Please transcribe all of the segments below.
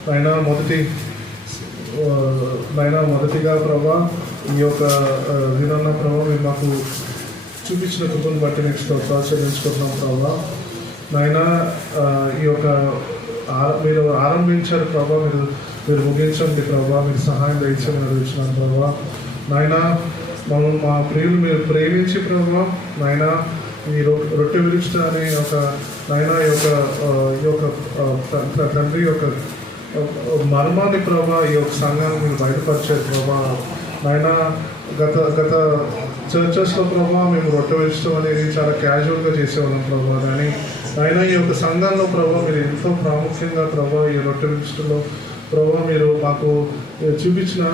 ఆయన మొదటి ఆయన మొదటిగా ప్రభా ఈ యొక్క ఆ, ప్రభావ మేము మీరు మాకు చూపించిన కృపను బట్టి నేను ప్రోత్సహించుకుంటున్నాం ప్రభా. నాయన ఈ యొక్క మీరు ఆరంభించారు ప్రభా మీరు మీరు ముగించండి ప్రభా మీరు సహాయం దయచని అడుగుతున్నాను ప్రభా. నాయన మమ్మల్ని మా ప్రియులు మీరు ప్రేమించి ప్రభా నాయన ఈ రొ రొట్టె విరుష్ట అనే ఒక నాయన ఈ యొక్క ఈ యొక్క తండ్రి యొక్క మర్మాన్ని ప్రభా ఈ యొక్క సంఘాన్ని మీరు బయటపరిచారు ప్రభా. నాయన గత గత చర్చెస్లో ప్రభా మేము రొట్టె వేయడం అనేది చాలా క్యాజువల్గా చేసేవాళ్ళం ప్రభా. కానీ నాయన ఈ యొక్క సంఘంలో ప్రభా మీరు ఎంతో ప్రాముఖ్యంగా ప్రభా ఈ రొట్టె విషయంలో ప్రభా మీరు మాకు చూపించిన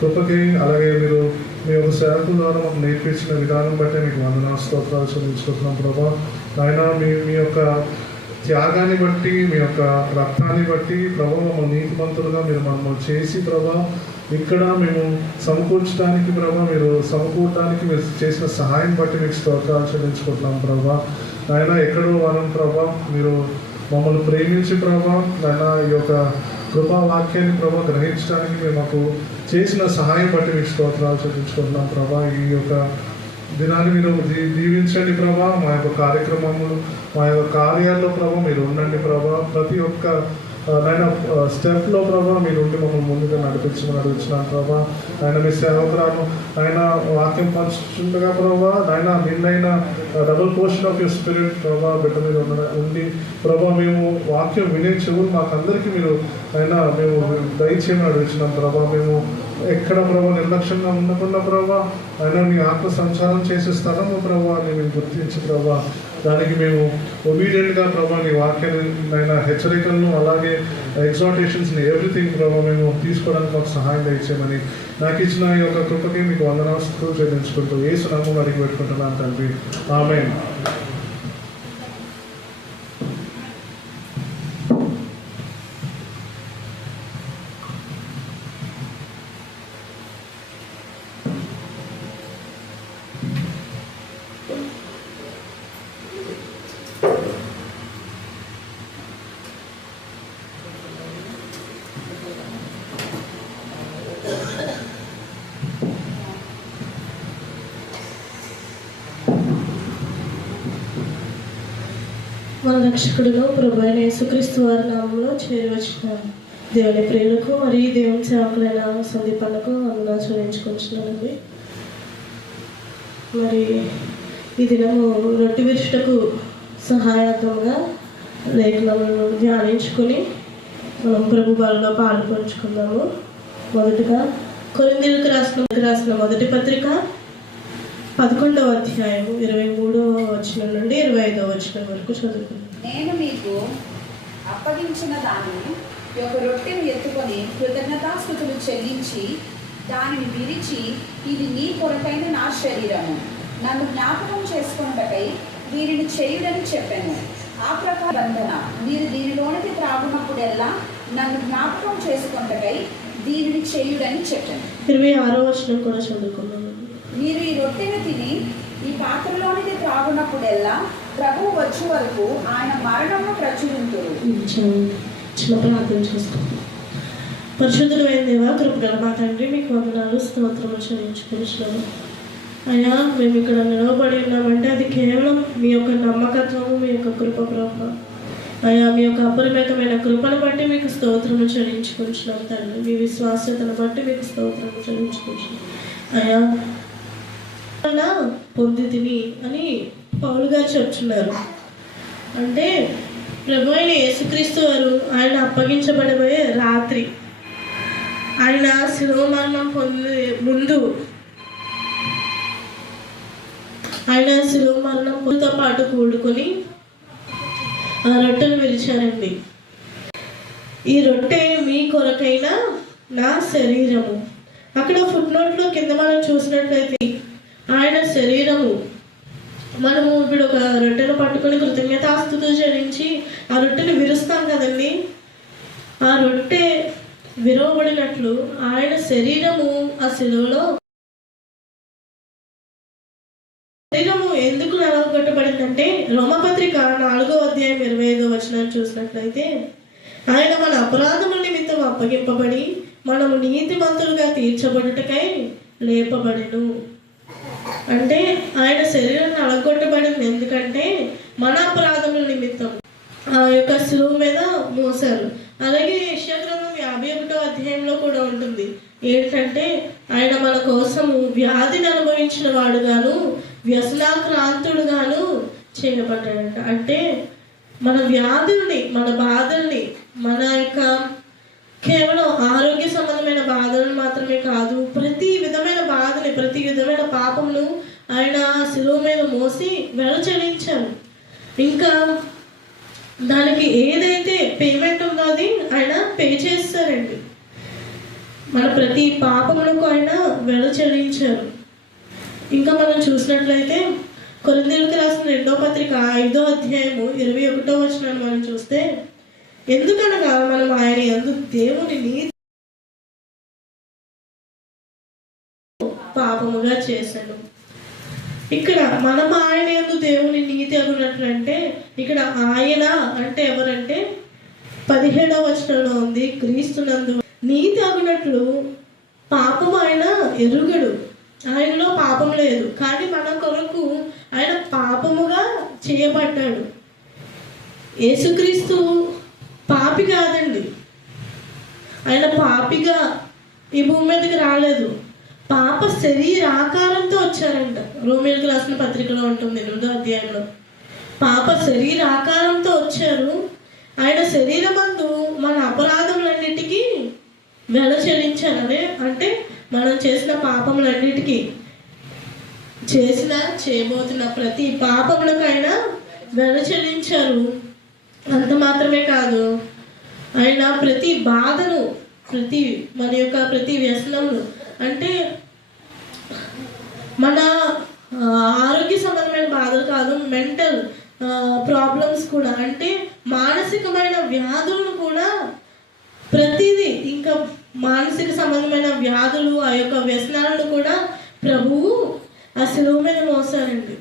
కృపకి అలాగే మీరు మీ యొక్క సేవకుల ద్వారా మాకు నేర్పించిన విధానం బట్టి మీకు వందనా స్తోత్రాలు చెల్లించుకుంటున్నాం ప్రభా. ఆయన మీ మీ యొక్క త్యాగాన్ని బట్టి మీ యొక్క రక్తాన్ని బట్టి ప్రభావ మమ్మల్ని నీతిమంతులుగా మీరు మమ్మల్ని చేసి ప్రభా ఇక్కడ మేము సమకూర్చడానికి ప్రభా మీరు సమకూర్చడానికి మీరు చేసిన సహాయం బట్టి మీకు స్తోత్రాలు చెల్లించుకుంటున్నాం ప్రభా. ఆయన ఎక్కడో వరం ప్రభా మీరు మమ్మల్ని ప్రేమించి ప్రభా ఆయన ఈ యొక్క కృపావాక్యాన్ని ప్రభా గ్రహించడానికి మీరు మాకు చేసిన సహాయం బట్టి మీకు స్తోత్రాలు చెల్లించుకుంటున్నాం ప్రభా. ఈ యొక్క దినాన్ని మీరు దీవించండి ప్రభా. మా యొక్క కార్యక్రమంలో మా యొక్క కార్యాల్లో ప్రభా మీరు ఉండండి ప్రభా. ప్రతి ఒక్క నాయన స్టెప్లో ప్రభావ మీరు ఉండి మమ్మల్ని ముందుగా నడిపించమని అడుగుతున్నాను ప్రభా. ఆయన మీ సేవకురాను ఆయన వాక్యం పంచుతుండగా ప్రభా ఆయన నిన్నైన double portion of your spirit Prabha బిడ్డ మీద ఉన్న ఉండి ప్రభా మేము వాక్యం వినే చెవులు మాకందరికీ మీరు ఆయన మేము దయచేయమని అడుగుతున్నాం ప్రభా. మేము ఎక్కడ ప్రభా నిర్లక్ష్యంగా ఉండకుండా ప్రభా ఆయన మీ ఆత్మ సంచారం చేసే స్థలము ప్రభా అని మేము గుర్తించి ప్రభా దానికి మేము ఒబీడియంట్గా ప్రభా నీ వాక్యాన్ని హెచ్చరికలను అలాగే ఎగ్జాటేషన్స్ని ఎవ్రీథింగ్ ప్రభా మేము తీసుకోవడానికి మాకు సహాయం దయచేయమని నాకు ఇచ్చిన ఈ యొక్క కృపకి మీకు వందనాస్తులు చెల్లించుకుంటూ ఏ సునామం అడిగి పెట్టుకుంటున్నాను తండ్రి. ఆమె మన రక్షకుడును ప్రభు అయిన యేసుక్రీస్తు వారి నామంలో చేరవచ్చిన దేవుని ప్రియులకు మరియు దేవుని సేవకులైన సందీపాలకు వందనా చూపించుకుంటున్నానండి మరి ఈ దినము రొట్టె విరుచుటకు సహాయకంగా లేఖనములను ధ్యానించుకొని మనం ప్రభు బాలలో పాల్పంచుకుందాము మొదటగా కొరిందీలకు రాసిన రాసిన మొదటి పత్రిక పదకొండవ అధ్యాయం ఇరవై మూడవ వచనం నుండి ఇరవై ఐదవ వచనం వరకు చదువుకుందాం. నేను మీకు అప్పగించిన దానిని యొక్క రొట్టెను ఎత్తుకొని కృతజ్ఞతాస్థుతులు చెల్లించి దానిని విరిచి ఇది నీ కొరకైన నా శరీరము. నన్ను జ్ఞాపకం చేసుకున్నటకై దీనిని చేయుడని చెప్పాను. ఆ ప్రకార బంధన మీరు దీనిలోనికి త్రాగునప్పుడెల్లా నన్ను జ్ఞాపకం చేసుకున్నటకై దీనిని చేయుడని చెప్పాను. ఇరవై ఆరో వచనం కూడా చదువుకున్నాము మీరు ఈ రొట్టెను తిని ఈ పాత్రలోనికి త్రాగునప్పుడెల్లా ప్రభువు వచ్చే వరకు ఆయన మరణము ప్రచురింతురు. చిన్న ప్రార్థన చేసుకుంటాం పరిశుద్ధుడు అయిన దేవా కృపగల మా తండ్రి మీకు వందనాలు స్తోత్రము చెల్లించుకున్నాము అయ్యా మేము ఇక్కడ నిలవబడి ఉన్నామంటే అది కేవలం మీ యొక్క నమ్మకత్వము మీ యొక్క కృప ప్రభ. అయ్యా మీ యొక్క అపరిమితమైన కృపను బట్టి మీకు స్తోత్రము చెల్లించుకుంటున్నాం తండ్రి. మీ విశ్వాస్యతను బట్టి మీకు స్తోత్రము చెల్లించుకుంటున్నాం అయ్యా పొంది తిని అని పౌలు గారు చెప్తున్నారు. అంటే ప్రభు అయిన యేసుక్రీస్తు వారు ఆయన అప్పగించబడబోయే రాత్రి. ఆయన శిరోమరణం మరణం పొంది ముందు ఆయన శిరోమరణం మరణం పాటు కూడుకొని ఆ రొట్టెను విరిచారండి. ఈ రొట్టె మీ కొరకైనా నా శరీరము. అక్కడ ఫుట్ నోట్లో కింద మనం చూసినట్లయితే ఆయన శరీరము. మనము ఇప్పుడు ఒక రొట్టెను పట్టుకొని ఆస్తుతో చెల్లించి ఆ రొట్టెను విరుస్తాం కదండి? ఆ రొట్టె విరవబడినట్లు ఆయన శరీరము ఆ శిలువలో శరీరము ఎందుకు నలవగొట్టబడిందంటే రోమపత్రిక నాలుగో అధ్యాయం ఇరవై ఐదో వచనాన్ని చూసినట్లయితే ఆయన మన అపరాధముల నిమిత్తం అప్పగింపబడి మనము నీతిమంతులుగా తీర్చబడుటకై లేపబడిను. అంటే ఆయన శరీరం అడగొట్టబడింది ఎందుకంటే మన అపరాధముల నిమిత్తం ఆ యొక్క సులువు మీద మోసారు అలాగే యశాగ్రంథం యాభై ఒకటో అధ్యాయంలో కూడా ఉంటుంది. ఏంటంటే ఆయన మన కోసము వ్యాధిని అనుభవించిన వాడుగాను వ్యసనాక్రాంతుడుగాను చేయబడ్డాడంట. అంటే మన వ్యాధుల్ని మన బాధల్ని మన యొక్క కేవలం ఆరోగ్య సంబంధమైన బాధలు మాత్రమే కాదు ప్రతి విధమైన బాధని ప్రతి విధమైన పాపమును ఆయన శిలువ మీద మోసి వెలచలించారు ఇంకా దానికి ఏదైతే పేమెంట్ ఉందో అది ఆయన పే చేస్తారండి. మన ప్రతి పాపములకు ఆయన వెల చెల్లించారు ఇంకా మనం చూసినట్లయితే కొరిందేలకు రాసిన రెండో పత్రిక ఐదో అధ్యాయము ఇరవై ఒకటో వచనాన్ని మనం చూస్తే ఎందుకనగా మనం ఆయన ఎందు దేవుని నీతి పాపముగా చేశాడు. ఇక్కడ మనం ఆయన ఎందు దేవుని నీతి అగునట్లు అంటే ఇక్కడ ఆయన అంటే ఎవరంటే పదిహేడవ వచనంలో ఉంది క్రీస్తునందు నీతి అగునట్లు పాపం ఆయన ఎరుగడు. ఆయనలో పాపం లేదు. కానీ మన కొరకు ఆయన పాపముగా చేయబడ్డాడు. యేసుక్రీస్తు పాపి కాదండి. ఆయన పాపిగా ఈ భూమి మీదకి రాలేదు. పాప శరీర ఆకారంతో వచ్చారంట. రోమిలకు రాసిన పత్రికలో ఉంటుంది ఎనిమిదో అధ్యాయంలో. పాప శరీర ఆకారంతో వచ్చారు. ఆయన శరీరమందు మన అపరాధములన్నిటికీ వెల చెల్లించారనే అంటే మనం చేసిన పాపములన్నిటికీ చేసిన చేయబోతున్న ప్రతి పాపములకైనా వెల చెల్లించారు. అంత మాత్రమే కాదు. ఆయన ప్రతి బాధను ప్రతి మన యొక్క ప్రతి వ్యసనమును అంటే మన ఆరోగ్య సంబంధమైన బాధలు కాదు మెంటల్ ప్రాబ్లమ్స్ కూడా అంటే మానసికమైన వ్యాధులను కూడా ప్రతిదీ ఇంకా మానసిక సంబంధమైన వ్యాధులు ఆ యొక్క వ్యసనాలను కూడా ప్రభువు ఆ శిలువ మీద మోసారండి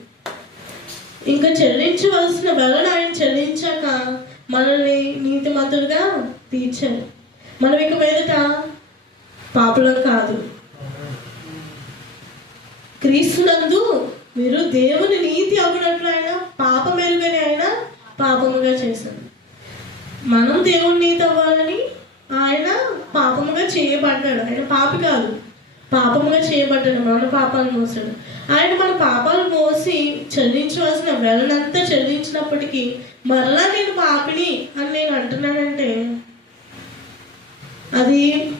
ఇంకా చెల్లించవలసిన వలన ఆయన చెల్లించాక మనల్ని నీతిమంతులుగా తీర్చారు. మనం ఇక మీదట పాపులం కాదు. క్రీస్తునందు మీరు దేవుని నీతి అగునట్లు ఆయన పాపం మెరుగని ఆయన పాపముగా చేశారు. మనం దేవుని నీతి అవ్వాలని ఆయన పాపముగా చేయబడ్డాడు. ఆయన పాపి కాదు. పాపముగా చేయబడ్డాడు. మన పాపాలు మోసాడు. ఆయన మన పాపాలు మోసి చెల్లించవలసిన వెలనంతా చెల్లించినప్పటికీ మరలా నేను పాపిని అని నేను అంటున్నానంటే అది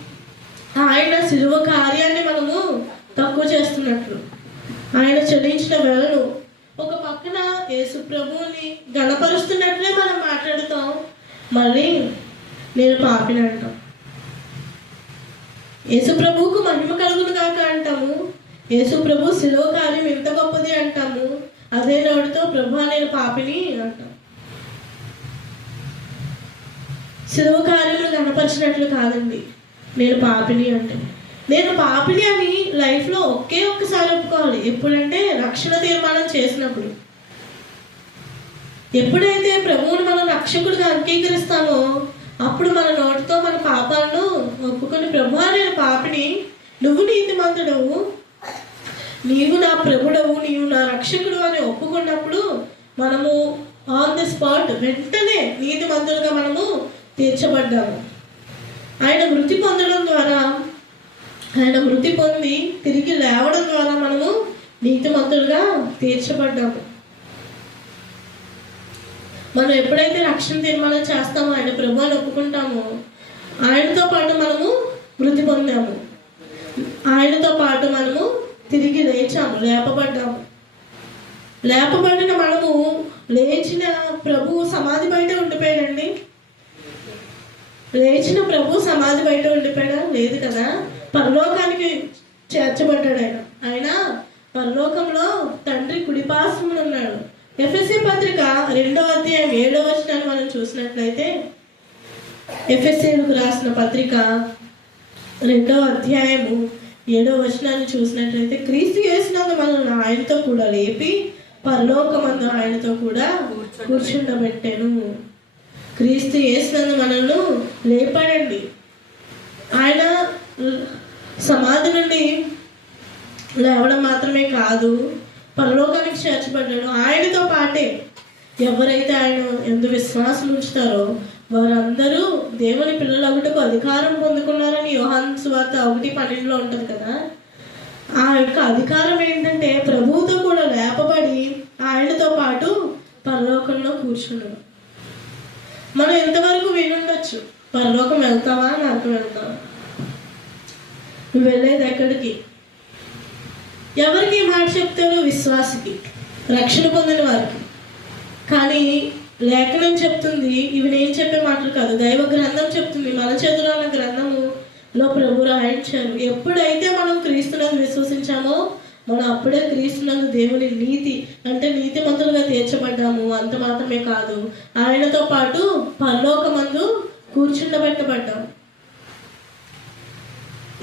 ఆయన శిలువ కార్యాన్ని మనము తక్కువ చేస్తున్నట్లు. ఆయన చెల్లించిన వెళ్ళను ఒక పక్కన యేసు ప్రభువుని గణపరుస్తున్నట్లే మనం మాట్లాడుతాం. మళ్ళీ నేను పాపిని అంటాం. యేసు ప్రభువుకు మహిమ కలుగును కాక అంటాము. యేసు ప్రభు శిలువ కార్యం ఎంత గొప్పది అంటాము. అదే నోటితో ప్రభు నేను పాపిని అంటాం. శిలువ కార్యములు కనపరిచినట్లు కాదండి. నేను పాపిని అంటే. నేను పాపిని అని లైఫ్లో ఒకే ఒక్కసారి ఒప్పుకోవాలి. ఎప్పుడంటే రక్షణ తీర్మానం చేసినప్పుడు. ఎప్పుడైతే ప్రభువుని మనం రక్షకుడిగా అంగీకరిస్తామో అప్పుడు మన నోటితో మన పాపాలను ఒప్పుకొని ప్రభు నేను పాపిని. నువ్వు నీతిమంతుడవు. నీవు నా ప్రభుడవు నీవు నా రక్షకుడు అని ఒప్పుకున్నప్పుడు మనము ఆన్ ది స్పాట్ వెంటనే నీతి మంతులుగా మనము తీర్చబడ్డాము. ఆయన మృతి పొందడం ద్వారా ఆయన మృతి పొంది తిరిగి లేవడం ద్వారా మనము నీతిమంతులుగా తీర్చబడ్డాము. మనం ఎప్పుడైతే రక్షణ తీర్మానం చేస్తామో ఆయన ప్రభు అని ఒప్పుకుంటామో ఆయనతో పాటు మనము మృతి పొందాము. ఆయనతో పాటు మనము తిరిగి లేచాము లేపబడ్డాము. లేపబడిన మనము లేచిన ప్రభు సమాధి బయట ఉండిపోయాడండి. లేచిన ప్రభు సమాధి బయట ఉండిపోయాడా? లేదు కదా. పరలోకానికి చేర్చబడ్డాడు ఆయన. ఆయన పరలోకంలో తండ్రి కుడిపాసమున ఉన్నాడు. ఎఫ్ఎస్సి పత్రిక రెండవ అధ్యాయం ఏడో వచనాన్ని మనం చూసినట్లయితే ఎఫ్ఎస్సీలకు రాసిన పత్రిక రెండవ అధ్యాయము ఏడో వచనాన్ని చూసినట్లయితే క్రీస్తు చేసినందు మనల్ని ఆయనతో కూడా లేపి పరలోకమందు ఆయనతో కూడా కూర్చుండబెట్టాను. క్రీస్తు చేసినందు మనల్ని లేపాడండి. ఆయన సమాధి నుండి లేవడం మాత్రమే కాదు పరలోకానికి చేర్చబడ్డాడు. ఆయనతో పాటే ఎవరైతే ఆయన ఎందు విశ్వాసం ఉంచుతారో వారందరూ దేవుని పిల్లలు ఒకటకు అధికారం పొందుకున్నారని యోహాన్ సువార్త ఒకటి పన్నెండులో ఉంటుంది కదా? ఆ యొక్క అధికారం ఏంటంటే ప్రభువుతో కూడా లేపబడి ఆయనతో పాటు పరలోకంలో కూర్చున్నాడు మనం ఎంతవరకు వినుండొచ్చు? పరలోకం వెళ్తావా నరకం వెళ్తావా నువ్వు వెళ్ళేది ఎక్కడికి? ఎవరికి మాట చెప్తారు? విశ్వాసికి. రక్షణ పొందిన వారికి. కానీ లేఖనం చెప్తుంది. ఇవి నేను చెప్పే మాటలు కాదు. దైవ గ్రంథం చెప్తుంది. మన చేతిలో ఉన్న గ్రంథములో ప్రభు రాయించారు. ఎప్పుడైతే మనం క్రీస్తునందు విశ్వసించామో మనం అప్పుడే క్రీస్తునందు దేవుని నీతి అంటే నీతి మంతులుగా తీర్చబడ్డాము. అంత మాత్రమే కాదు. ఆయనతో పాటు పరలోకమందు కూర్చుండబెట్టబడ్డాం.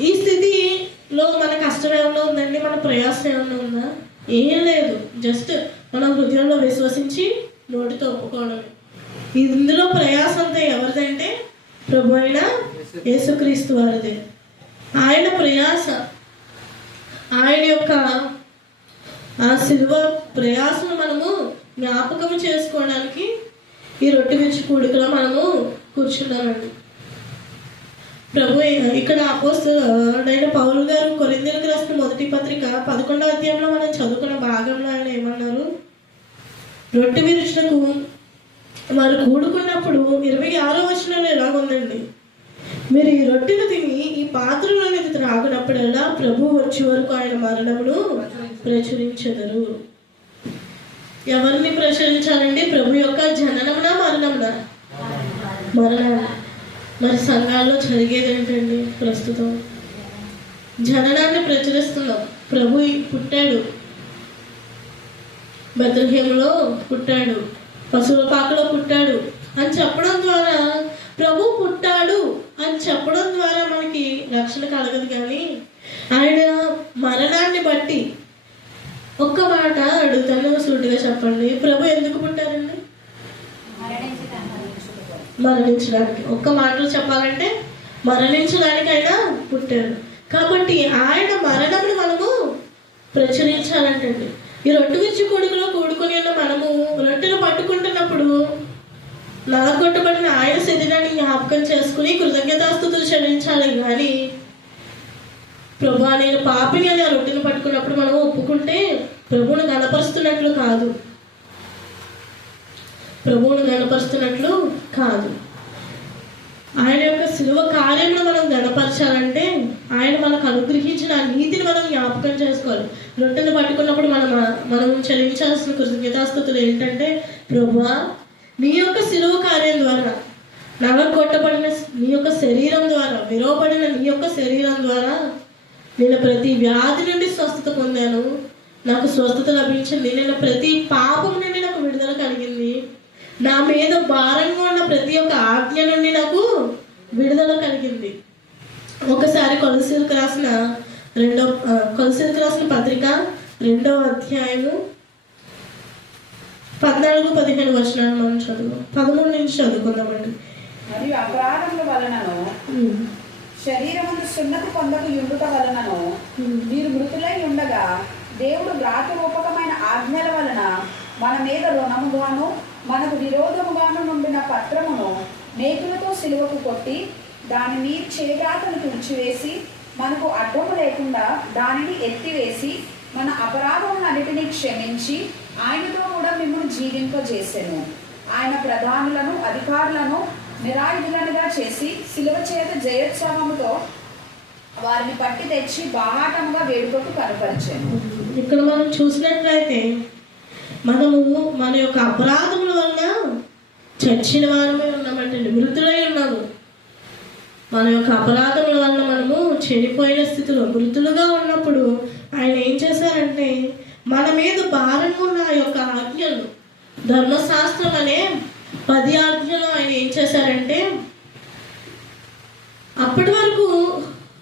ఈ స్థితిలో మన కష్టం ఏమైనా ఉందండి? మన ప్రయాసం ఏమైనా ఉందా? ఏం లేదు. జస్ట్ మనం హృదయంలో విశ్వసించి నోటితో ఒప్పుకోవడమే ఇందులో ప్రయాసం అంతా ఎవరిదంటే ప్రభు అయిన యేసుక్రీస్తు వారిదే. ఆయన ప్రయాస ఆయన యొక్క ఆ శిల్వ ప్రయాసను మనము జ్ఞాపకం చేసుకోవడానికి ఈ రొట్టె విరిచి కూడికలో మనము కూర్చున్నామండి. ప్రభు ఇక్కడ అపోస్తుడైన పౌలు గారు కొరిందలకు రాసిన మొదటి పత్రిక పదకొండో అధ్యాయంలో మనం చదువుకున్న భాగంలో ఆయన ఏమన్నారు? రొట్టె విరుచులకు వారు కూడుకున్నప్పుడు ఇరవై ఆరో వచనంలో ఎలాగుందండి మీరు ఈ రొట్టెను తిని ఈ పాత్రలోనికి త్రాగునప్పుడల్లా ప్రభు వచ్చే వరకు ఆయన మరణమును ప్రచురించెదరు? ఎవరిని ప్రచురించాలండి? ప్రభు యొక్క జననమున మరణమున? మరణం మరి సంఘాల్లో జరిగేది ఏంటండి ప్రస్తుతం? జననాన్ని ప్రచురిస్తున్నాం. ప్రభు పుట్టాడు. బెత్లహేములో పుట్టాడు పశువుల పాకలో పుట్టాడు అని చెప్పడం ద్వారా ప్రభు పుట్టాడు అని చెప్పడం ద్వారా మనకి రక్షణ కలగదు కానీ ఆయన మరణాన్ని బట్టి ఒక్క మాట అడుగుతాను సూటిగా చెప్పండి. ప్రభు ఎందుకు పుట్టారండి? మరణించడానికి. ఒక్క మాటలో చెప్పాలంటే మరణించడానికైనా పుట్టారు. కాబట్టి ఆయన మరణమును మనము ప్రచురించాలంటండి. ఈ రొట్టె విరిచి కొడుకులో కూడుకుని ఉన్న మనము రొట్టెను పట్టుకుంటున్నప్పుడు నలగొట్టబడిన ఆయన శరీరాన్ని జ్ఞాపకం చేసుకుని కృతజ్ఞతాస్థుతులు చెల్లించాలి. కానీ ప్రభు నేను పాపిని అని ఆ రొట్టెను పట్టుకున్నప్పుడు మనం ఒప్పుకుంటే ప్రభువును గణపరుస్తున్నట్లు కాదు. ప్రభువును గణపరుస్తున్నట్లు కాదు. ఆయన యొక్క శిలువ కార్యంలో మనం గణపరచాలంటే ఆయన మనకు అనుగ్రహించిన ఆ నీతిని మనం జ్ఞాపకం చేసుకోవాలి. రొట్టెను పట్టుకున్నప్పుడు మనం మనం చెల్లించాల్సిన కృతజ్ఞతాస్థుతులు ఏంటంటే ప్రభా నీ యొక్క శిలువ కార్యం ద్వారా నలగొట్టబడిన నీ యొక్క శరీరం ద్వారా విరవబడిన నీ యొక్క శరీరం ద్వారా నేను ప్రతి వ్యాధి నుండి స్వస్థత పొందాను. నాకు స్వస్థత లభించింది. నేను ప్రతి పాపం నుండి నాకు విడుదల కలిగింది. నా మీద భారంగా ఉన్న ప్రతి ఒక్క ఆజ్ఞ నుండి నాకు విడుదల కలిగింది ఒకసారి కొలసీలకు రాసిన రెండో కొలసీలకు రాసిన పత్రిక రెండవ అధ్యాయము పద్నాలుగు పదిహేను వచనాలు మనం చదువు పదమూడు నుంచి చదువుకుందామండి మరియు అపరాధముల వలనను. శరీరమును సున్నతి పొందకు యుండుట వలనను. మీరు మృతులై ఉండగా దేవుడు వ్రాతరూపకమైన ఆజ్ఞల వలన మన మీద రుణముగాను మనకు విరోధముగాను నుండిన పత్రమును మేకులతో సిలువకు కొట్టి దానిని చేగాతను తుడిచివేసి మనకు అడ్డము లేకుండా దానిని ఎత్తివేసి మన అపరాధములన్నిటినీ క్షమించి ఆయనతో కూడా మిమ్మల్ని జీవింపజేసాను. ఆయన ప్రధానులను అధికారులను నిరాయుధులనుగా చేసి శిలువ చేత జయోత్సవముతో వారిని పట్టి తెచ్చి బాహాటముగా వేడుకకు కనపరిచాను. ఇక్కడ మనం చూసినట్లయితే మనము మన యొక్క అపరాధముల వలన చచ్చిన వారమే ఉన్నామంటే మృతులై ఉన్నాము. మన యొక్క అపరాధముల వలన మనము చనిపోయిన స్థితిలో మృతులుగా ఉన్నప్పుడు ఆయన ఏం చేశారంటే మన మీద భారంగా ఉన్న ఆ యొక్క ఆజ్ఞలు ధర్మశాస్త్రం అనే పది ఆజ్ఞలు ఆయన ఏం చేశారంటే అప్పటి వరకు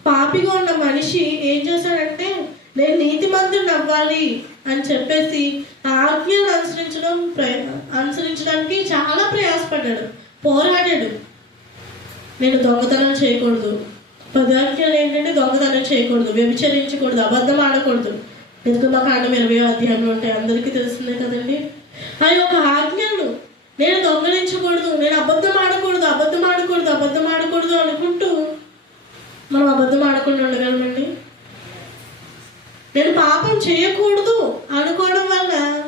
పాపిగా ఉన్న మనిషి ఏం చేశాడంటే నేను నీతిమంతుని అవ్వాలి అని చెప్పేసి ఆజ్ఞను అనుసరించడం అనుసరించడానికి చాలా ప్రయాసపడ్డాడు. పోరాడాడు. నేను దొంగతనం చేయకూడదు. పదార్థాలు ఏంటంటే దొంగతనం చేయకూడదు. వ్యభిచరించకూడదు. అబద్ధం ఆడకూడదు. నిర్గమకాండం ఇరవై అధ్యాయంలో ఉంటాయి? అందరికీ తెలిసిందే కదండి. ఆ యొక్క ఆజ్ఞలు నేను దొంగలించకూడదు. నేను అబద్ధం ఆడకూడదు. అబద్ధం ఆడకూడదు. అబద్ధం ఆడకూడదు అనుకుంటూ మనం అబద్ధం ఆడకుండా ఉండగలమండి? నేను పాపం చేయకూడదు అనుకోవడం వల్ల.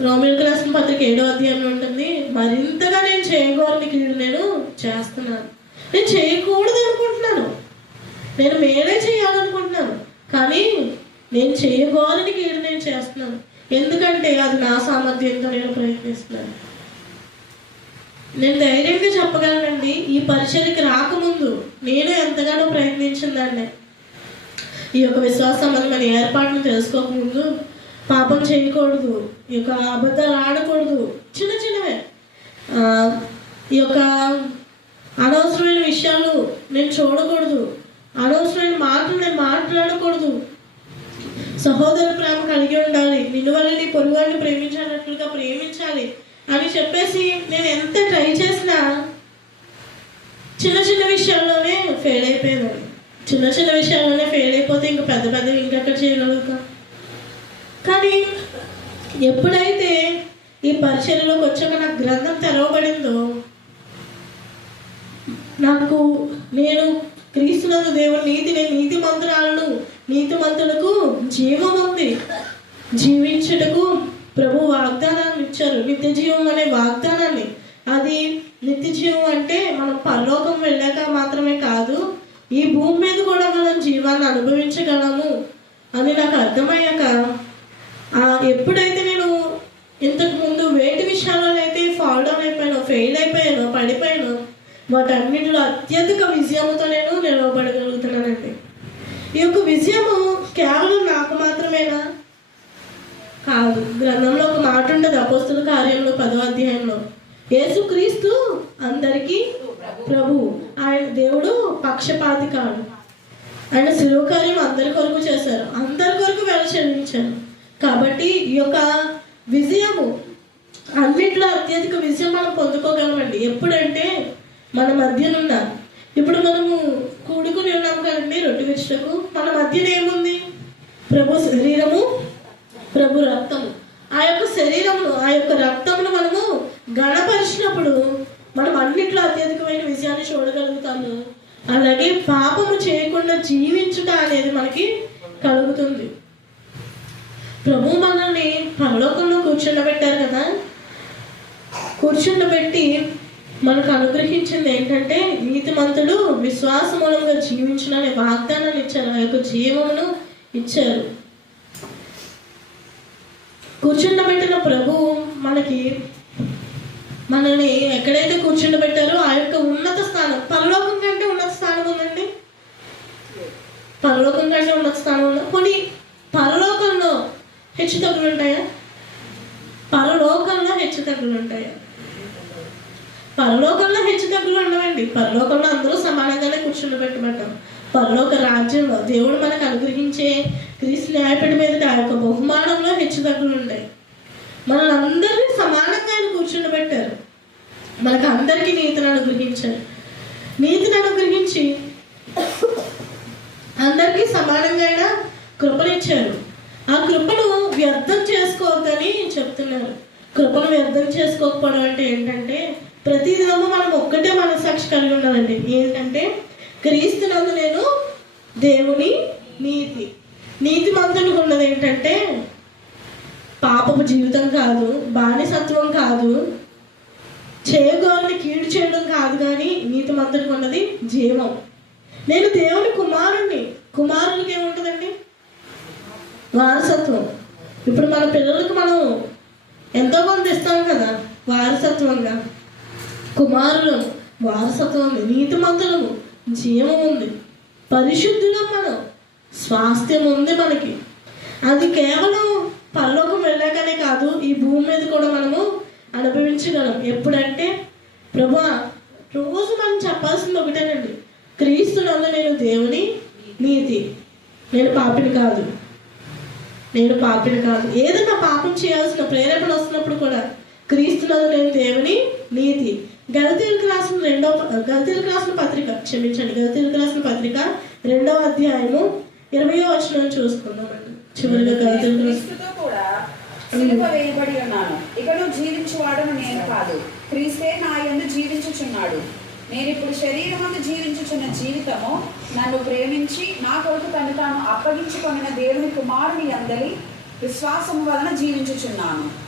రోమిలకు రాసిన పత్రిక ఏడో అధ్యాయంలో ఉంటుంది మరింతగా నేను చేయకూడని కీడు నేను చేస్తున్నాను. నేను చేయకూడదు అనుకుంటున్నాను. నేను మేలే చేయాలనుకుంటున్నాను. కానీ నేను చేయకూడని కీడు నేను చేస్తున్నాను. ఎందుకంటే అది నా సామర్థ్యంతో నేను ప్రయత్నిస్తున్నాను. నేను ధైర్యంగా చెప్పగలనండి ఈ పరిచయకి రాకముందు నేను ఎంతగానో ప్రయత్నించిందండి ఈ యొక్క విశ్వాస సంబంధమైన ఏర్పాటును తెలుసుకోకముందు పాపం చేయకూడదు ఈ యొక్క అబద్ధాలు ఆడకూడదు చిన్న చిన్నవే. ఈ యొక్క అనవసరమైన విషయాలు నేను చూడకూడదు అనవసరమైన మాటలు నేను మాట్లాడకూడదు. సహోదర ప్రేమ కలిగి ఉండాలి నిన్ను వల్ల పొరుగువాడిని ప్రేమించాలన్నట్లుగా ప్రేమించాలి అని చెప్పేసి నేను ఎంత ట్రై చేసినా చిన్న చిన్న విషయాల్లోనే ఫెయిల్ అయిపోయాను. చిన్న చిన్న విషయాల్లోనే ఫెయిల్ అయిపోతే ఇంకా పెద్ద పెద్ద ఇంకెక్కడ చేయగలుగుతాం కానీ ఎప్పుడైతే ఈ పరిచయలోకి వచ్చాక నాకు గ్రంథం తెరవబడిందో నాకు నేను క్రీస్తునందు దేవుడు నీతి నేను నీతి మంత్రాలను నీతి మంత్రులకు జీవం ఉంది. జీవించుటకు ప్రభు వాగ్దానాన్ని ఇచ్చారు. నిత్య జీవం అనే వాగ్దానాన్ని. అది నిత్య జీవం అంటే మనం పరలోకం వెళ్ళాక మాత్రమే కాదు ఈ భూమి మీద కూడా మనం జీవాన్ని అనుభవించగలము అని నాకు అర్థమయ్యాక ఆ, ఎప్పుడైతే నేను ఇంతకు ముందు వేటి విషయాలలో అయితే ఫాల్ డౌన్ అయిపోయానో ఫెయిల్ అయిపోయానో పడిపోయానో వాటన్నిటిలో అత్యధిక విజయముతో నేను నిలవబడగలుగుతున్నానండి. ఈ యొక్క విజయము కేవలం నాకు మాత్రమేనా? కాదు. గ్రంథంలో ఒక మాట ఉండదు అపోస్తుల కార్యంలో పదో అధ్యాయంలో. యేసుక్రీస్తు అందరికీ ప్రభు. ఆయన దేవుడు పక్షపాతి కాడు ఆయన శిలువ కార్యం అందరి కొరకు చేశారు. అందరి కొరకు వెల చెల్లించారు. కాబట్టి ఈ యొక్క విజయము అన్నిట్లో అత్యధిక విజయం మనం పొందుకోగలమండి. ఎప్పుడంటే మన మధ్యనున్న ఇప్పుడు మనము కూడుకుని ఉన్నాం కదండి రొట్టె విషయము మన మధ్యన ఏముంది? ప్రభు శరీరము ప్రభు రక్తము. ఆ యొక్క శరీరమును ఆ యొక్క రక్తమును మనము గణపరిచినప్పుడు మనం అన్నిట్లో అత్యధికమైన విజయాన్ని చూడగలుగుతాము. అలాగే పాపము చేయకుండా జీవించుట అనేది మనకి కలుగుతుంది. ప్రభు మనల్ని పరలోకంలో కూర్చుండబెట్టారు కదా? కూర్చుండబెట్టి మనకు అనుగ్రహించింది ఏంటంటే నీతిమంతుడు విశ్వాస మూలంగా జీవించిన అనే వాగ్దానాన్ని ఇచ్చారు. ఆ యొక్క జీవమును ఇచ్చారు. కూర్చుండబెట్టిన ప్రభు మనకి మనల్ని ఎక్కడైతే కూర్చుండబెట్టారో ఆ యొక్క ఉన్నత స్థానం పరలోకం కంటే ఉన్నత స్థానం ఉందండి. పరలోకం కంటే ఉన్నత స్థానం ఉంది? కొన్ని పరలోకంలో హెచ్చు తగ్గులు ఉంటాయా? పరలోకంలో హెచ్చు తగ్గులు ఉంటాయా? పరలోకంలో హెచ్చు తగ్గులు ఉండవండి. పరలోకంలో అందరూ సమానంగానే కూర్చుండబెట్టబడ్డాం. పరలోక రాజ్యంలో దేవుడు మనకు అనుగ్రహించే క్రీస్తు న్యాయపడి మీద ఆ యొక్క బహుమానంలో హెచ్చు తగ్గులు ఉంటాయి. మనల్ని అందరినీ సమానంగా ఆయన కూర్చుండబెట్టారు మనకు అందరికీ నీతిని అనుగ్రహించారు. నీతిని అనుగ్రహించి అందరికీ సమానంగా ఆయన కృపనిచ్చారు. ఆ కృపను వ్యర్థం చేసుకోవద్దని చెప్తున్నారు. కృపను వ్యర్థం చేసుకోకపోవడం అంటే ఏంటంటే ప్రతిదినము మనం ఒక్కటే మనసాక్షి కలిగి ఉండాలండి. ఏంటంటే క్రీస్తునందు నేను దేవుని నీతి. నీతి మంతుడికి ఉన్నది ఏంటంటే పాపపు జీవితం కాదు బానిసత్వం కాదు చేయగోరిని కీడు చేయడం కాదు కానీ నీతి మంతుడికి ఉన్నది జీవం. నేను దేవుని కుమారుణ్ణి. కుమారునికి ఏముంటుందండి? వారసత్వం. ఇప్పుడు మన పిల్లలకు మనం ఎంతో కొంత ఇస్తాం కదా వారసత్వంగా. కుమారులు వారసత్వం ఉంది నీతిమంతులము జీవం ఉంది. పరిశుద్ధులం మనం స్వాస్థ్యం ఉంది మనకి. అది కేవలం పరలోకం వెళ్ళాకనే కాదు ఈ భూమి మీద కూడా మనము అనుభవించగలం. ఎప్పుడంటే ప్రభు రోజు మనం చెప్పాల్సింది ఒకటేనండి. క్రీస్తునందు నేను దేవుని నీతి. నేను పాపిని కాదు. నేను పాపిని కాదు. ఏదైనా పాపం చేయాల్సిన ప్రేరేపణ వస్తున్నప్పుడు కూడా క్రీస్తునందు నేను దేవుని నీతి. గలతీలకు రాసిన రెండవ గలతీలకు రాసిన పత్రిక క్షమించండి గలతీలకు రాసిన పత్రిక రెండవ అధ్యాయము ఇరవయో వచనం చూసుకుందామండి. చివరిగా గలతీలకు రాసిన కూడా సిలువ వేయబడి ఉన్నాను. ఇకను జీవించువాడను నేను కాదు. క్రీస్తే నా యందు జీవించుచున్నాడు. నేను ఇప్పుడు శరీరమందు జీవించుచున్న జీవితము నన్ను ప్రేమించి నా కొరకు తను తాను అప్పగించుకొనిన దేవుని కుమారుని అందరి విశ్వాసము వలన జీవించుచున్నాను.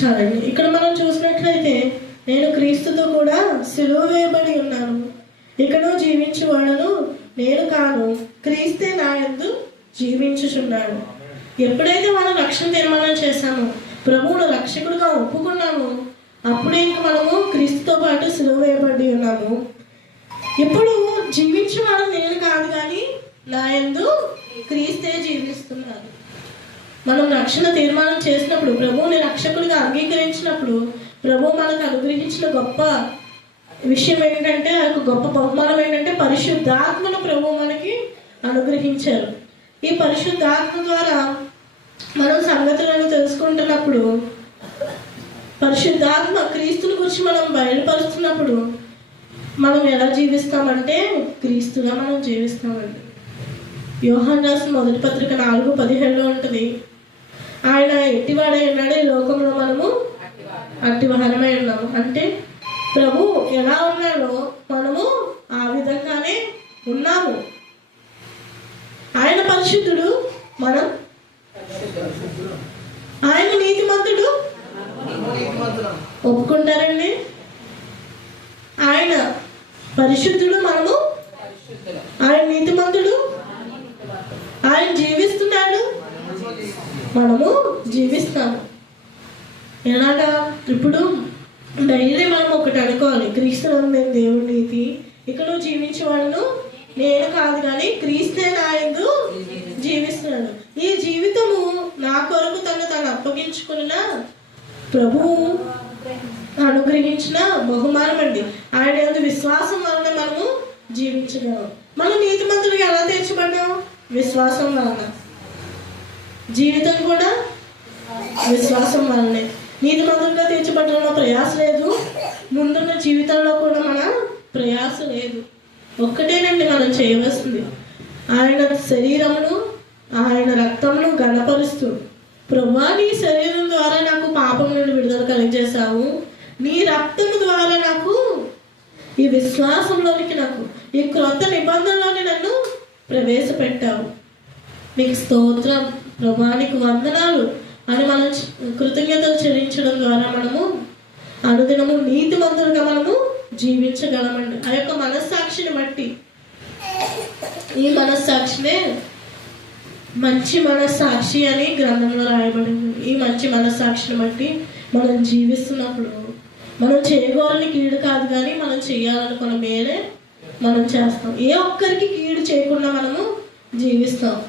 చాలండి. ఇక్కడ మనం చూసినట్లయితే నేను క్రీస్తుతో కూడా సిలువ వేయబడి ఉన్నాను. ఇకను జీవించువాడను నేను కాను. క్రీస్తే నా యందు జీవించుచున్నాడు. ఎప్పుడైతే మనం రక్షణ తీర్మానం చేశామో ప్రభువును రక్షకుడుగా ఒప్పుకున్నామో అప్పుడే ఇంకా మనము క్రీస్తుతో పాటు సులువు వేయబడి ఉన్నాము. ఇప్పుడు జీవించేవాడు నేను కాదు కానీ నా యందు క్రీస్తే జీవిస్తున్నాను మనం రక్షణ తీర్మానం చేసినప్పుడు ప్రభువుని రక్షకుడిగా అంగీకరించినప్పుడు ప్రభు మనకు అనుగ్రహించిన గొప్ప విషయం ఏంటంటే ఆ యొక్క గొప్ప బహుమానం ఏంటంటే పరిశుద్ధాత్మను ప్రభు మనకి అనుగ్రహించారు. ఈ పరిశుద్ధాత్మ ద్వారా మనం సంగతులను తెలుసుకుంటున్నప్పుడు పరిశుద్ధాత్మ క్రీస్తుని గురించి మనం బయలుపరుస్తున్నప్పుడు మనం ఎలా జీవిస్తామంటే క్రీస్తుగా మనం జీవిస్తామండి. యోహాన్ రాసిన మొదటి పత్రిక నాలుగు పదిహేడులో ఉంటుంది. ఆయన ఎట్టివాడై ఉన్నాడు ఈ లోకంలో మనము అట్టివారమై ఉన్నాము. అంటే ప్రభు ఎలా ఉన్నాడో మనము ఆ విధంగానే ఉన్నాము. ఆయన పరిశుద్ధుడు మనం? ఆయన నీతిమంతుడు? ఒప్పుకుంటారండి. ఆయన పరిశుద్ధుడు మనము? ఆయన నీతిమంతుడు? ఆయన జీవిస్తున్నాడు? మనము జీవిస్తాము. ఎలాగా? ఇప్పుడు డైలీ మనం ఒకటి అనుకోవాలి. క్రీస్తు నేను దేవుడి నీతి. ఇక్కడ జీవించే వాళ్ళను నేను కాదు కానీ క్రీస్తే నాయందు జీవిస్తున్నాడు ఈ జీవితము నా కొరకు తను తను అప్పగించుకున్న ప్రభువు అనుగ్రహించిన బహుమానం అండి. ఆయన ఎందు విశ్వాసం వలన మనము జీవించగలం. మనం నీతిమంతుడికి ఎలా తీర్చబడ్డాం? విశ్వాసం వలన. జీవితం కూడా విశ్వాసం వలనే. నీతిమంతులుగా తీర్చబడడంలో ప్రయాస లేదు. ముందున్న జీవితంలో కూడా మన ప్రయాస లేదు. ఒక్కటేనండి మనం చేయవలసింది. ఆయన శరీరమును ఆయన రక్తమును గణపరుస్తూ ప్రభా నీ శరీరం ద్వారా నాకు పాపం నుండి విడుదల కలిగజేశావు. నీ రక్తం ద్వారా నాకు ఈ విశ్వాసంలోనికి నాకు ఈ క్రొత్త నిబంధనలోని నన్ను ప్రవేశపెట్టావు. నీకు స్తోత్రం. ప్రభానికి వందనాలు. అని మనం కృతజ్ఞతలు చెల్లించడం ద్వారా మనము అనుదినము నీతిమంతులుగా మనము జీవించగలమండి. ఆ యొక్క మనస్సాక్షిని బట్టి. ఈ మనస్సాక్షినే మంచి మనస్సాక్షి అని గ్రంథంలో రాయబడింది. ఈ మంచి మనస్సాక్షిని బట్టి మనం జీవిస్తున్నప్పుడు మనం చేయగోరని కీడు కాదు కానీ మనం చేయాలనుకున్న మేలే మనం చేస్తాం. ఏ ఒక్కరికి కీడు చేయకుండా మనము జీవిస్తాం.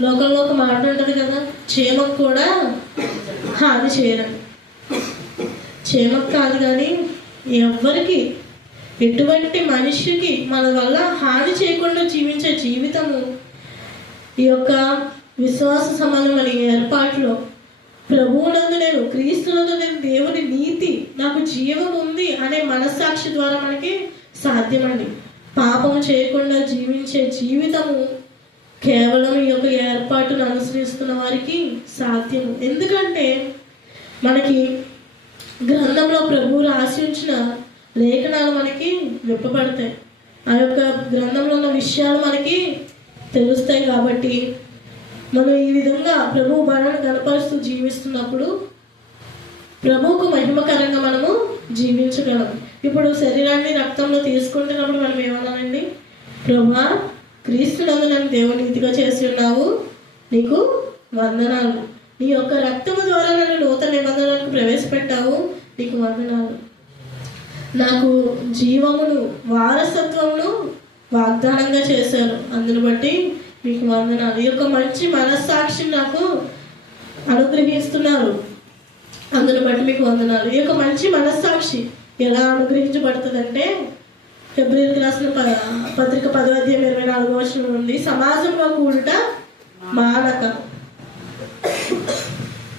లోకంలో ఒక మాట ఉంటుంది కదా చీమకు కూడా హాని చేయడం. చీమకు కాదు కానీ ఎవ్వరికి ఎటువంటి మనిషికి మన వల్ల హాని చేయకుండా జీవించే జీవితము ఈ యొక్క విశ్వాస సంబంధమైన ఏర్పాట్లో ప్రభువునందు నేను క్రీస్తునందు నేను దేవుని నీతి నాకు జీవం ఉంది అనే మనస్సాక్షి ద్వారా మనకి సాధ్యమండి. పాపం చేయకుండా జీవించే జీవితము కేవలం ఈ యొక్క ఏర్పాటును అనుసరిస్తున్న వారికి సాధ్యము. ఎందుకంటే మనకి గ్రంథంలో ప్రభువు రాసి ఉంచిన లేఖనాలు మనకి విప్పబడతాయి. ఆ యొక్క గ్రంథంలో ఉన్న విషయాలు మనకి తెలుస్తాయి కాబట్టి మనం ఈ విధంగా ప్రభు బలాన్ని కనపరుస్తూ జీవిస్తున్నప్పుడు ప్రభువుకు మహిమకరంగా మనము జీవించగలం. ఇప్పుడు శరీరాన్ని రక్తంలో తీసుకుంటున్నప్పుడు మనం ఏమన్నానండి ప్రభా క్రీస్తునందు నన్ను దేవుని చేసి ఉన్నావు. నీకు వందనాలు. నీ యొక్క రక్తము ద్వారా నన్ను నూతన నిబంధనలకు ప్రవేశపెట్టావు. నీకు వందనాలు. నాకు జీవమును వారసత్వమును వాగ్దానంగా చేశారు. అందును బట్టి మీకు వందనాలు. ఈ యొక్క మంచి మనస్సాక్షిని నాకు అనుగ్రహిస్తున్నారు. అందును బట్టి మీకు వందనాలు. ఈ యొక్క మంచి మనస్సాక్షి ఎలా అనుగ్రహించబడుతుందంటే ఫిబ్రవరికి రాసిన ప- పత్రిక పదో అధ్యాయం ఇరవై నాలుగు వచ్చిన నుండి సమాజంలో కూడుట మానక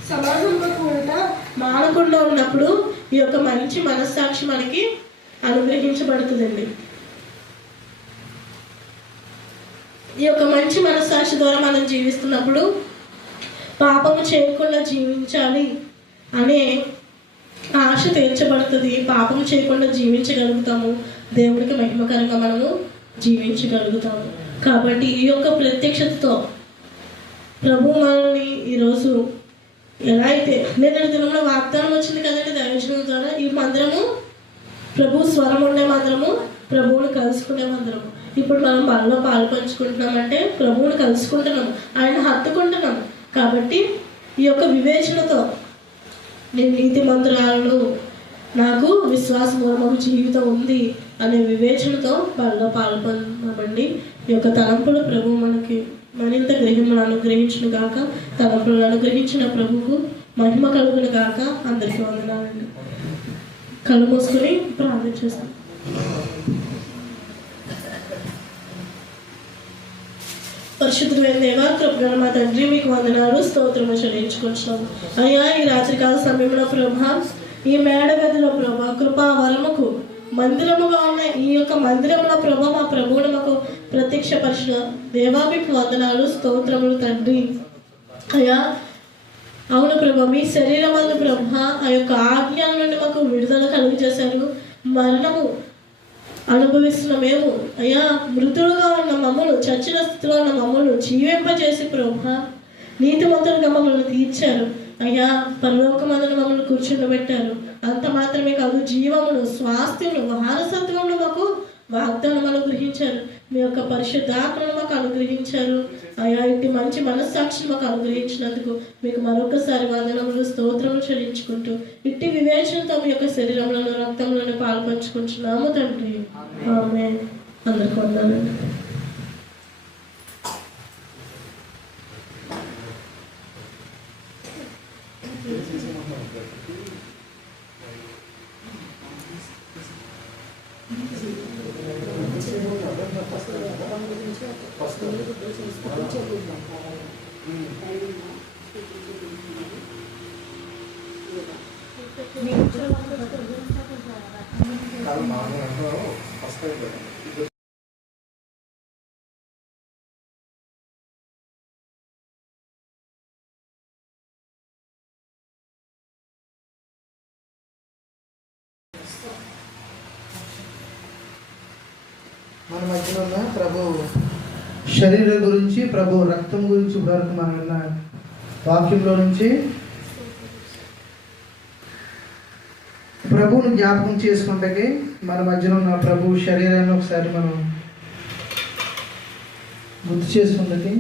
సమాజంలో కూడుట మానక మారకుండా ఉన్నప్పుడు ఈ యొక్క మంచి మనస్సాక్షి మనకి అనుగ్రహించబడుతుందండి. ఈ యొక్క మంచి మనస్సాక్షి ద్వారా మనం జీవిస్తున్నప్పుడు పాపము చేయకుండా జీవించాలి అనే ఆశ తీర్చబడుతుంది. పాపము చేయకుండా జీవించగలుగుతాము. దేవుడికి మహిమకరంగా మనము జీవించగలుగుతాము. కాబట్టి ఈ యొక్క ప్రత్యక్షతతో ప్రభు మనల్ని ఈరోజు ఎలా అయితే నేను దినంలో వాగ్దానం వచ్చింది కదండి దైవజనం ద్వారా. ఈ మందిరము ప్రభు స్వరం ఉండే మందిరము ప్రభువుని కలుసుకునే మందిరము. ఇప్పుడు మనం బలలో పాలు పంచుకుంటున్నామంటే ప్రభువుని కలుసుకుంటున్నాం ఆయన హత్తుకుంటున్నాం. కాబట్టి ఈ యొక్క వివేచనతో నేను నీతి మంత్రాలను నాకు విశ్వాసపూర్వక జీవితం ఉంది అనే వివేచనతో బలలో పాల్గొన్నామండి ఈ యొక్క తలంపులు ప్రభు మనకి మరింత గ్రహములు అనుగ్రహించిన గాక. తలంపులను అనుగ్రహించిన ప్రభువు మహిమ కలుగును గాక. అందరికీ వందనాలండి. కళ్ళు మూసుకొని ప్రార్థన చేస్తాం. పరిశుద్ధమైన దేవా మా తండ్రి మీకు వందనాలు స్తోత్రము చెల్లించుకుంటున్నాము అయ్యా ఈ రాత్రికాల సమయంలో ప్రభా ఈ మేడ గదిలో ప్రభా కృపా వరముకు మందిరముగా ఉన్న ఈ యొక్క మందిరంలో ప్రభు మా ప్రభువును మాకు ప్రత్యక్ష పరిచిన దేవా వందనాలు స్తోత్రములు తండ్రి. అయ్యా అవును ప్రభా మీ శరీరం అందు బ్రహ్మ ఆ యొక్క ఆజ్ఞల నుండి మాకు విడుదల కలుగు చేశారు మరణము అనుభవిస్తున్న మేము. అయ్యా మృతులుగా ఉన్న మమ్మల్ని చచ్చిన స్థితిలో ఉన్న మమ్మల్ని జీవింపజేసి ప్రభా నీతిమంతులుగా మమ్మల్ని తీర్చారు. అయ్యా పరలోకమందున మమ్మల్ని కూర్చుండబెట్టారు అంత మాత్రమే కాదు జీవమును స్వాస్థ్యమును వారసత్వమును మాకు వాగ్దానం అనుగ్రహించారు మీ యొక్క పరిశుద్ధాత్మను మాకు అనుగ్రహించారు. అయా ఇంటి మంచి మనస్సాక్షిని మాకు అనుగ్రహించినందుకు మీకు మరొకసారి వందనములు స్తోత్రములు చెల్లించుకుంటూ ఇట్టి వివేచనతో మీ యొక్క శరీరంలోను రక్తంలోను పాల్పంచుకుంటున్నాము తండ్రి. ఆమె అందరికి వందాలండి మన మధ్యలో ఉన్న ప్రభు శరీరం గురించి ప్రభు రక్తం గురించి వరకు మనం వాక్యంలో నుంచి ప్రభువును జ్ఞాపకం చేసుకుంటే మన మధ్యలో ఉన్న ప్రభు శరీరాన్ని ఒకసారి మనం గుర్తు చేసుకుంటే